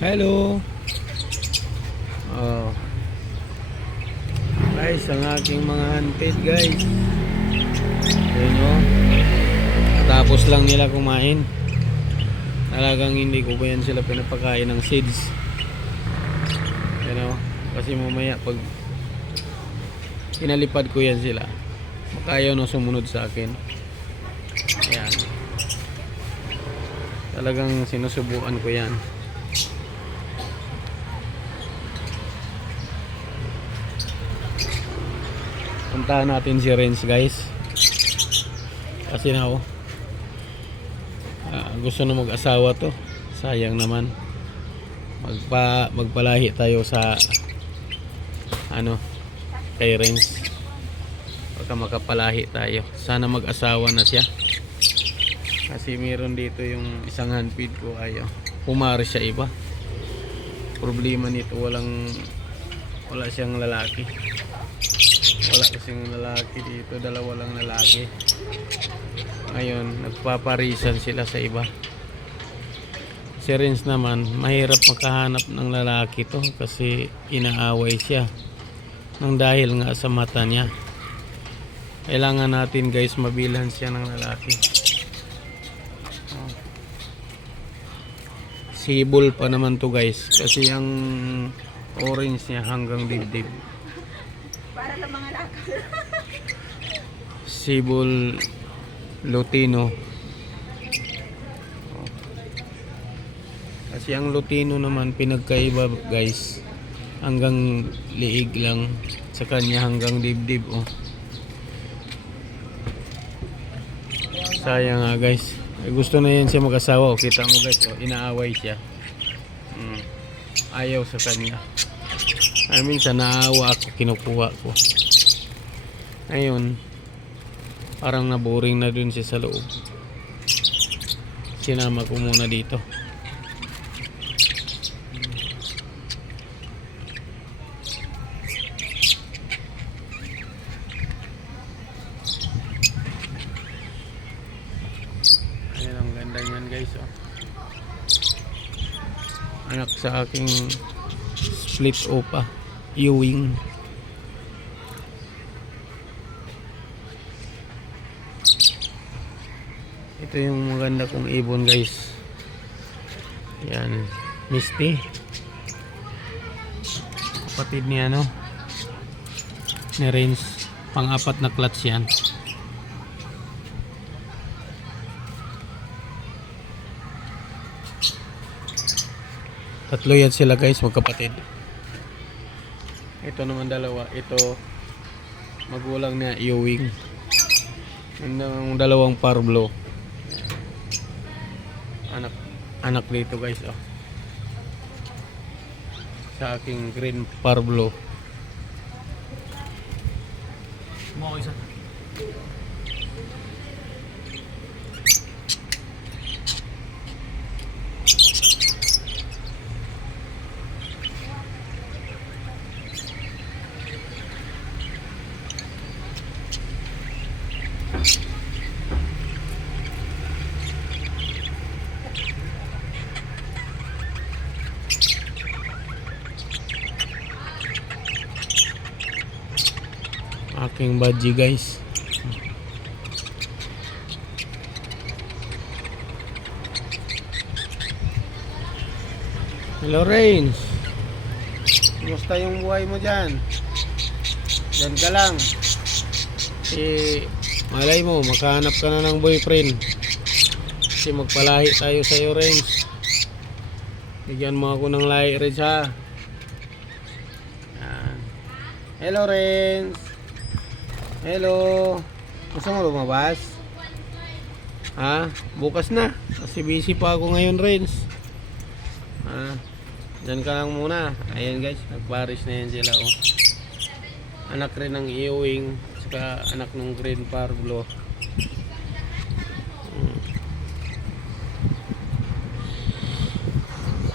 Hello. Oh. Guys, ang aking mga hunted guys. Ayun o. Tapos lang nila kumain. Talagang hindi ko pa yan sila pinapakain ng seeds. Ayun o. Kasi mamaya pag inalipad ko yan sila, makayaw na sumunod sa akin. Ayan. Talagang sinusubukan ko yan. Puntahan natin si Renz guys. Kasi na gusto na mag-asawa to. Sayang naman. Magpalahi tayo sa kay Renz. Baka makapalahi tayo. Sana mag-asawa na siya. Kasi meron dito yung isang handfeed ko ay pumaris sa iba. Problema nito wala siyang lalaki. Wala kasing lalaki dito, dalawa lang lalaki. Ngayon, nagpaparisan sila sa iba. Si Renz naman, mahirap makahanap ng lalaki to kasi inaaway siya. Nang dahil nga sa mata niya. Kailangan natin guys mabilhan siya ng lalaki. Sibol pa naman to guys kasi ang orange niya hanggang dibdib. Para lang mga lakaw. Sibol Lutino. Kasi ang Lutino naman pinagkaiba guys. Hanggang liig lang, sa kanya hanggang dibdib Sayang nga guys. Gusto na yan siya mag-asawa. Kita mo guys, inaaway siya. Ayaw sa kanya. Minsan naawa ako, kinukuha ko. Ngayon, parang naboring na dun siya sa loob. Sinama ko muna dito. Ayan ang ganda niyan guys. Anak sa aking split opa. Ewing. Ito yung maganda kong ibon guys. Yan, Misty. Kapatid ni ni Renz. Pang-apat na clutch yan. Tatlo yan sila guys, magkapatid. Ito naman dalawa. Ito magulang niya Ewing. Yung dalawang Parblo. Anak dito guys sa aking green Parblo. Mo isa. Aking badge guys. Hello Renz. Kumusta yung buhay mo dyan? Dyan ka lang. Malay mo, makahanap ka na ng boyfriend. Kasi magpalahi tayo sa'yo Renz. Bigyan mo ako ng lahi Renz ha. Hello Renz. Hello. Gusto mo lumabas? Bukas na. Kasi busy pa ako ngayon Renz. Diyan ka lang muna. Ayan guys, nagparis na yan sila Anak rin ng Ewing, saka anak ng Green Parblo.